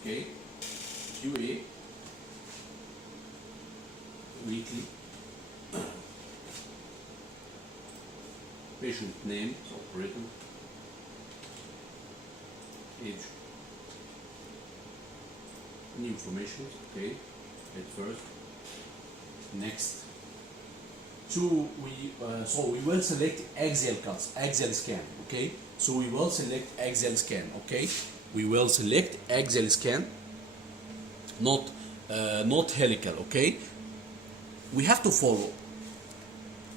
okay, QA, weekly, patient name, so operator, age, new information, okay, at first, next. So we will select axial cuts, axial scan, okay? So we will select axial scan, okay? We will select axial scan, not helical, okay? We have to follow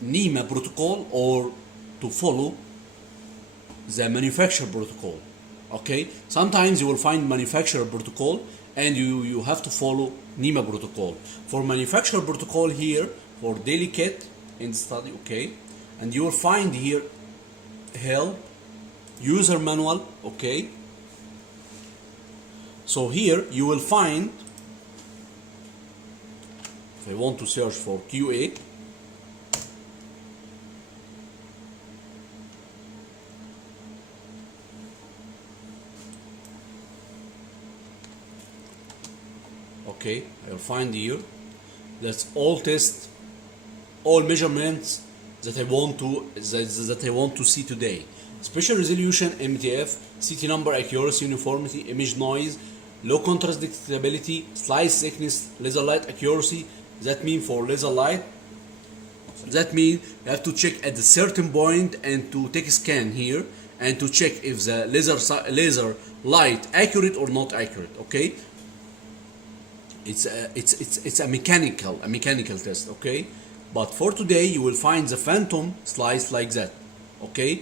NEMA protocol or to follow the manufacturer protocol, okay? Sometimes you will find manufacturer protocol and you have to follow NEMA protocol. For manufacturer protocol here, for daily kit in study, okay, and you will find here help, user manual, okay. So here you will find, if I want to search for QA, okay, I'll find here, that's all test, all measurements that I want to see today. Special resolution, MTF, CT number, accuracy, uniformity, image noise, low contrast detectability, slice thickness, laser light accuracy. That means for laser light, that means you have to check at a certain point and to take a scan here and to check if the laser light accurate or not accurate. Okay, it's a mechanical test. Okay. But for today, you will find the phantom slice like that, okay?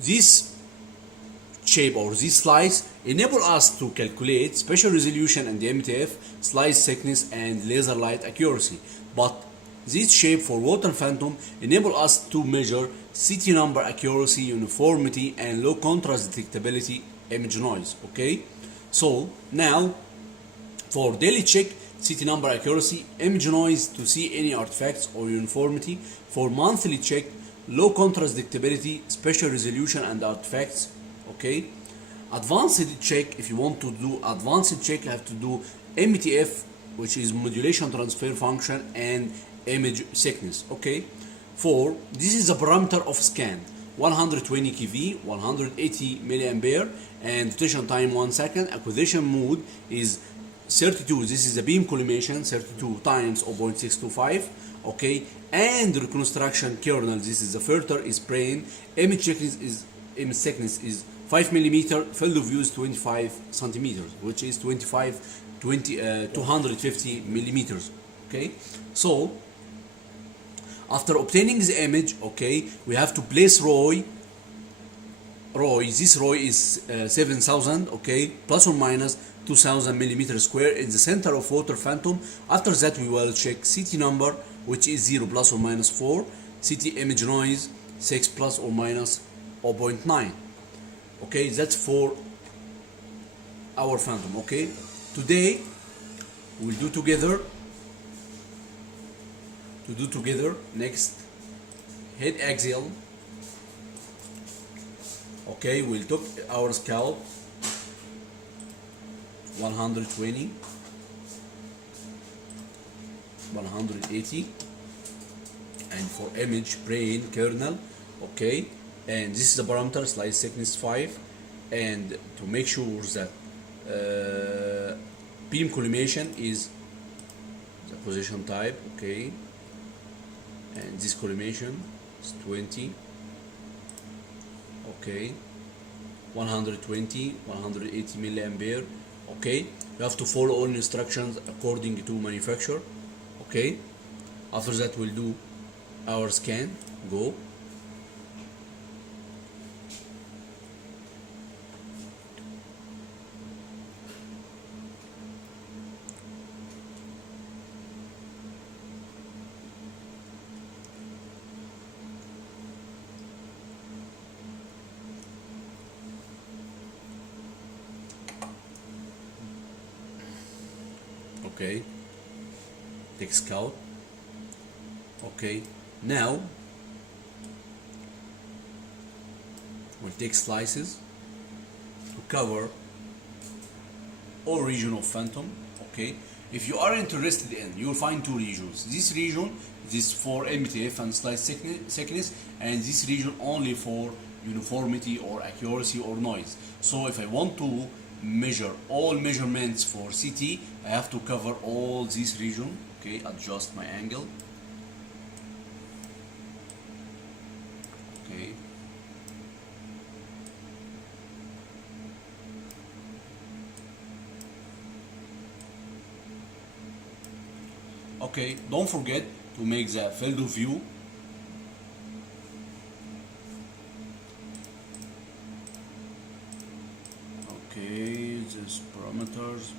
This shape or this slice enable us to calculate special resolution and the MTF, slice thickness and laser light accuracy. But this shape for water phantom enable us to measure CT number, accuracy, uniformity and low contrast detectability, image noise, okay? So now for daily check, CT number, accuracy, image noise to see any artifacts or uniformity. For monthly check, low contrast detectability, special resolution and artifacts, okay. Advanced check, if you want to do advanced check, you have to do MTF, which is modulation transfer function, and image thickness, okay. For this is a parameter of scan, 120 kV, 180 milliampere, and rotation time 1 second. Acquisition mode is 32, this is a beam collimation, 32 times 0.625, okay, and reconstruction kernel, this is the filter is brain, image thickness is 5 millimeter, field of view is 25 centimeters, which is 250 millimeters, okay. So after obtaining the image, okay, we have to place ROI, this ROI is 7,000, okay, plus or minus 2,000 millimeters square in the center of water phantom. After that we will check CT number, which is 0 plus or minus 4, CT image noise 6 plus or minus 0.9, okay. That's for our phantom, okay. Today we'll do together next head axial, okay. We'll take our scalp 120, 180, and for image brain kernel, okay, and this is the parameter slice thickness 5, and to make sure that beam collimation is the position type, okay, and this collimation is 20, okay, 120, 180 milliampere, okay. You have to follow all instructions according to manufacturer, okay. After that we'll do our scan, go. Okay, take scout, okay. Now we'll take slices to cover or region of phantom. Okay, if you are interested in, you will find two regions. This region is for MTF and slice thickness, and this region only for uniformity or accuracy or noise. So if I want to measure all measurements for CT, I have to cover all this region. Okay, adjust my angle. Okay. Okay, don't forget to make the field of view. Okay, these parameters.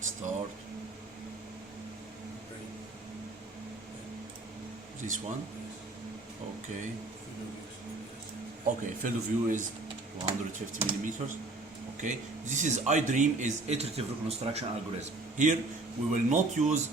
Start. This one. Okay. Okay, field of view is 150 millimeters. Okay, this is iDream is iterative reconstruction algorithm. Here we will not use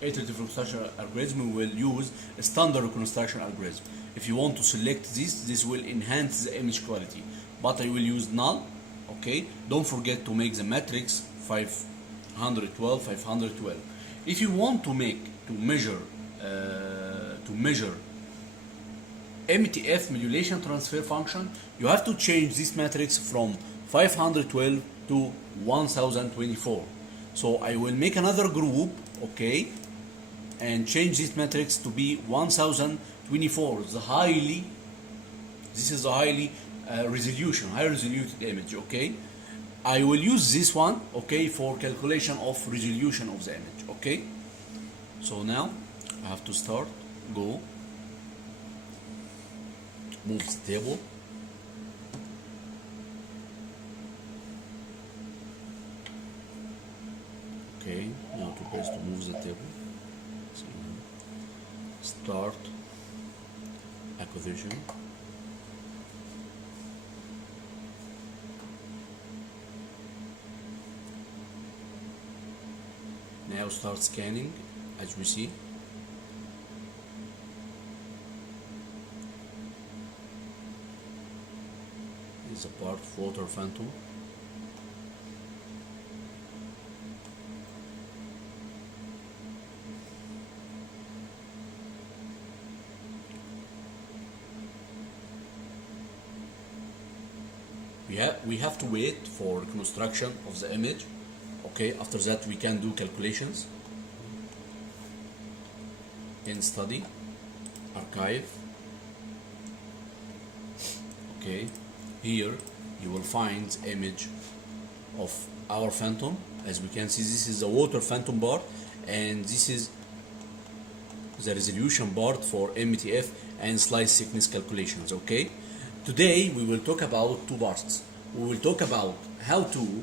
iterative reconstruction algorithm, we will use a standard reconstruction algorithm. If you want to select this will enhance the image quality, but I will use null. Okay, don't forget to make the matrix 512 512. If you want to measure MTF modulation transfer function, you have to change this matrix from 512 to 1024. So I will make another group, okay, and change this matrix to be 1024. This is a highly high resolution image, okay. I will use this one, okay, for calculation of resolution of the image, okay. So now I have to start, go, move the table. Okay, now to press to move the table. So, start acquisition. Now start scanning, as we see. This is a part of water phantom. We have to wait for reconstruction of the image. Okay, after that we can do calculations. In study, archive. Okay, here you will find image of our phantom. As we can see, this is the water phantom bar, and this is the resolution bar for MTF and slice thickness calculations. Okay, today we will talk about two parts. We will talk about how to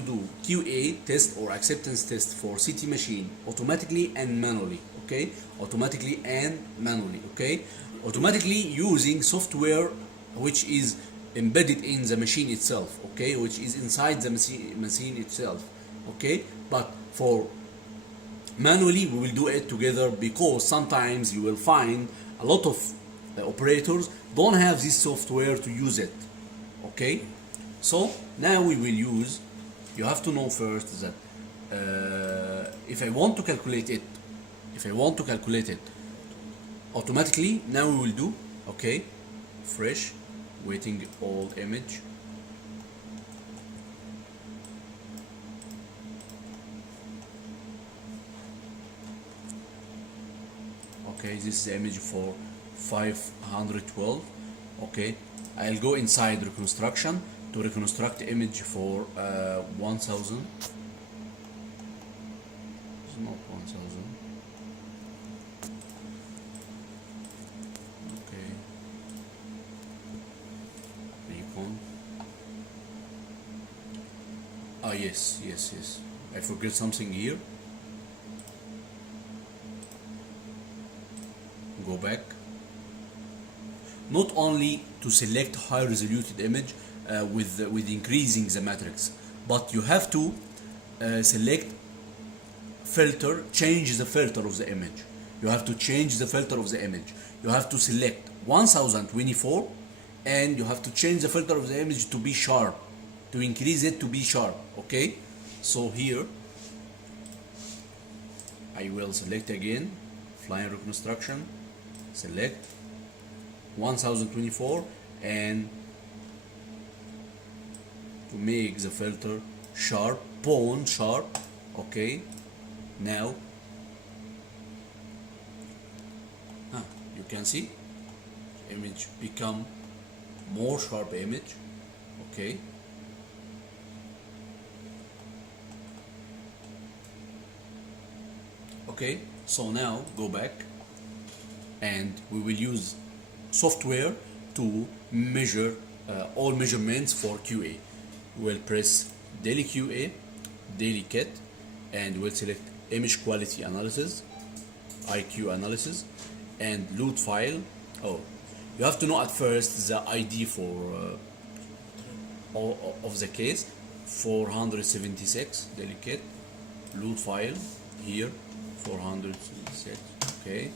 do QA test or acceptance test for CT machine automatically and manually. Okay, automatically and manually. Okay, automatically using software which is embedded in the machine itself. Okay, which is inside the machine itself. Okay, but for manually we will do it together, because sometimes you will find a lot of operators don't have this software to use it. Okay, so now we will use, you have to know first that if I want to calculate it automatically, now we will do, okay, fresh, waiting old image. Okay, this is the image for 512. Okay, I'll go inside reconstruction to reconstruct the image for 1000. It's not 1000. Okay, recon. Ah, yes. I forget something here. Go back. Not only to select high resolution image with increasing the matrix, but you have to select filter, change the filter of the image. You have to change the filter of the image. You have to select 1024, and you have to change the filter of the image to be sharp. to increase it to be sharp. Okay, so here I will select again flying reconstruction, select 1024, and to make the filter sharp, bone sharp. Okay, now you can see image become more sharp image. Okay, okay, so now go back and we will use software to measure all measurements for QA. We'll press daily QA, daily kit, and we'll select image quality analysis, IQ analysis, and load file. Oh, you have to know at first the ID for of the case. 476 daily kit, load file here 476. Okay,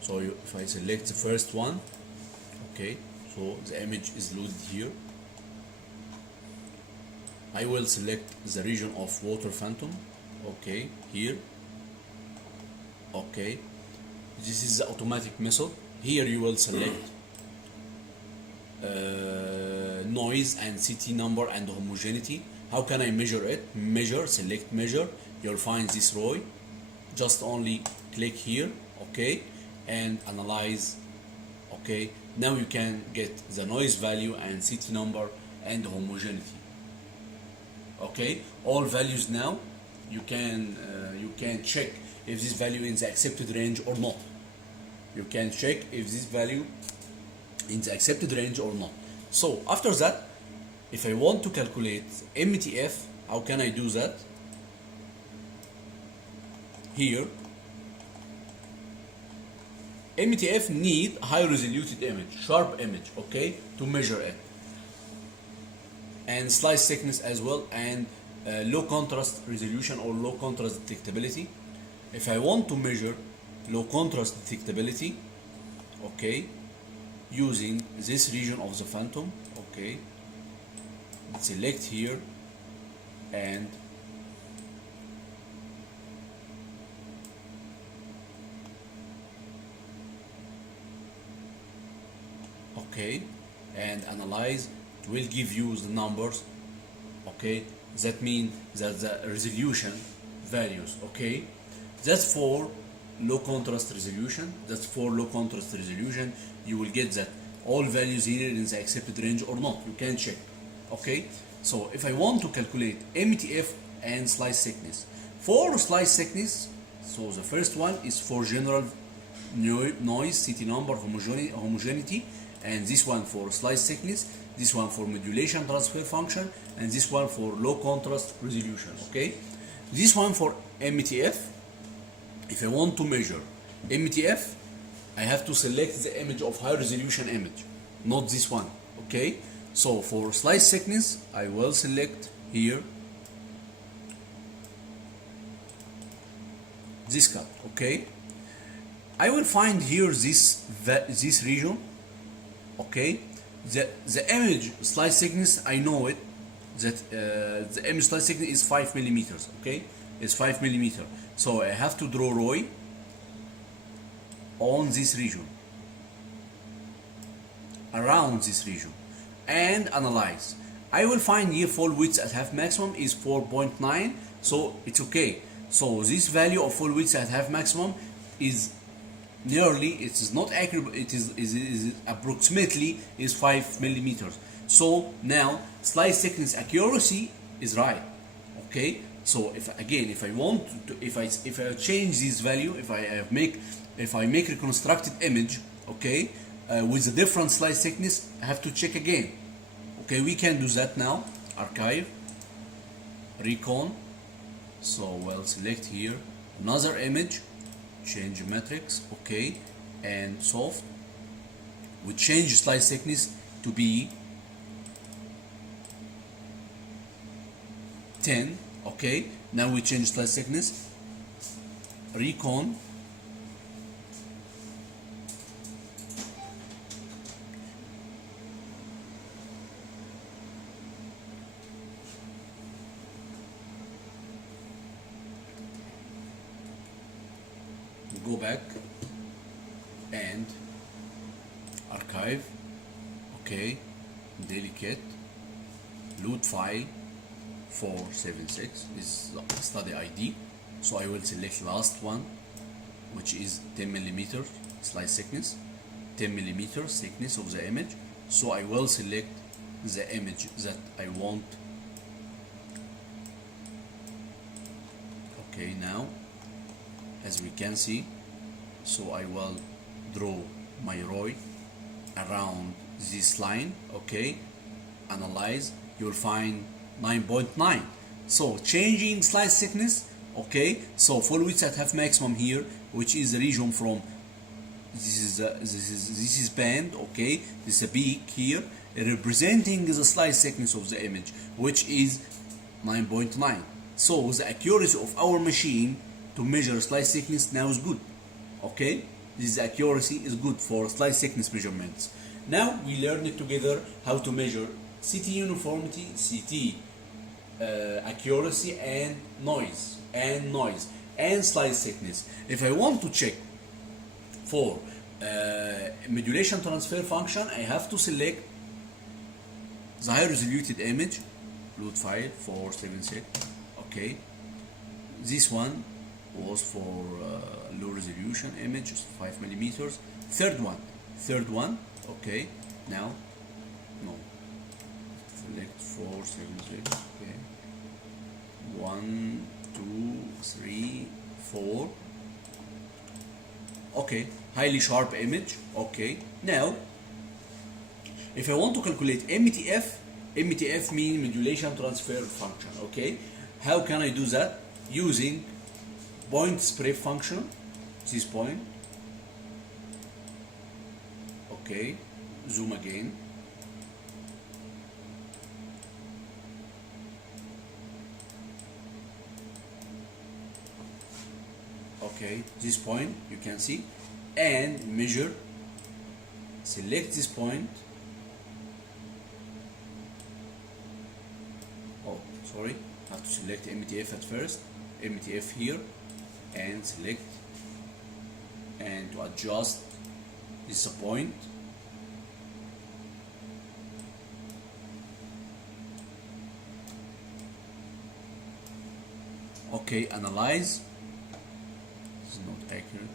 so if I select the first one, okay, so the image is loaded here. I will select the region of water phantom. Okay, here. Okay, this is the automatic method. Here you will select noise and CT number and homogeneity. How can I measure it? Measure, select measure. You'll find this row. Just only click here, okay, and analyze. Okay, now you can get the noise value and CT number and homogeneity. Okay, all values now. You can check if this value in the accepted range or not. You can check if this value in the accepted range or not. So after that, if I want to calculate MTF, how can I do that? Here, MTF need high resolution image, sharp image, okay, to measure it, and slice thickness as well, and low contrast resolution or low contrast detectability. If I want to measure low contrast detectability, okay, using this region of the phantom, okay, select here and okay, and analyze. It will give you the numbers. Okay, that means that the resolution values. Okay, that's for low contrast resolution. That's for low contrast resolution. You will get that all values here in the accepted range or not. You can check. Okay, so if I want to calculate MTF and slice thickness, for slice thickness, so the first one is for general noise, CT number, homogeneity, and this one for slice thickness, this one for modulation transfer function, and this one for low contrast resolution. Okay, this one for MTF. If I want to measure MTF, I have to select the image of high resolution image, not this one. Okay, so for slice thickness, I will select here this cut. Okay, I will find here this region. Okay, the image slice thickness, I know it, that the image slice thickness is 5 millimeters. Okay, it's 5 millimeter. So I have to draw ROI on this region, around this region, and analyze. I will find here fall width at half maximum is 4.9, so it's okay. So this value of fall width at half maximum is nearly, it is not accurate, it is approximately is 5 millimeters. So now slice thickness accuracy is right. Okay, so if I want to, if I change this value, if I make reconstructed image, okay, with a different slice thickness, I have to check again. Okay, we can do that now. Archive, recon. So we'll select here another image, change metrics, okay, and soft. We change slice thickness to be 10. Okay, now we change slice thickness, recon, go back and archive, okay, delicate, load file 476 is the study ID. So I will select last one, which is 10 millimeter slice thickness, 10 millimeter thickness of the image. So I will select the image that I want. Okay, now as we can see, so I will draw my ROI around this line. Okay, analyze, you will find 9.9. So changing slice thickness. Okay, so full width at half maximum here, which is the region from this is band. Okay, this is a peak here representing the slice thickness of the image, which is 9.9. So the accuracy of our machine to measure slice thickness now is good. Okay, this accuracy is good for slice thickness measurements. Now we learned together how to measure CT uniformity, CT accuracy, and noise and slice thickness. If I want to check for modulation transfer function, I have to select the high resolution image, load file 476. Okay, this one was for low resolution image, 5 millimeters. Third one. Okay, now no, select 476. Okay, 1, 2, 3, 4. Okay, highly sharp image. Okay, now if I want to calculate MTF means modulation transfer function. Okay, how can I do that? Using point spread function, this point. Okay, zoom again. Okay, this point you can see, and measure, select this point. Oh, sorry, I have to select MTF at first, MTF here, and select, and to adjust this point. Okay, analyze. This is not accurate.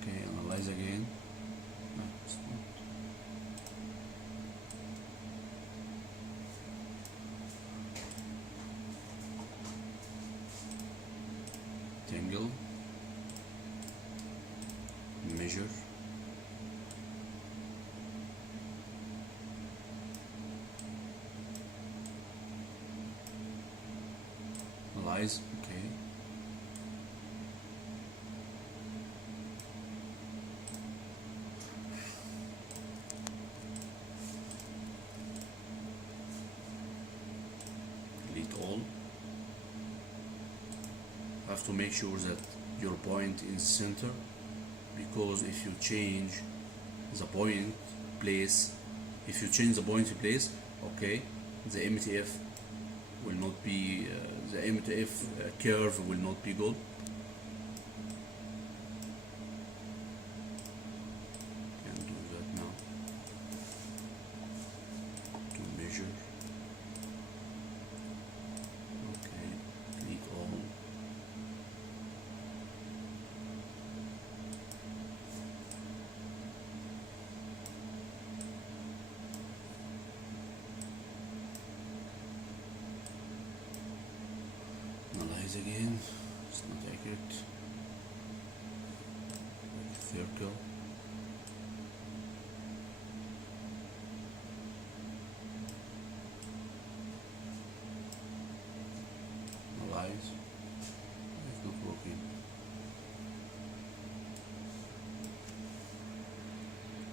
Okay, analyze again. No, it's not. Tangle, measure, analyze. Okay. Delete all. Have to make sure that your point is center, because if you change the point place, okay, the MTF will not be the MTF curve will not be good. Can do that now. To measure. Okay, delete all. Analyze again, it's not accurate. Like circle.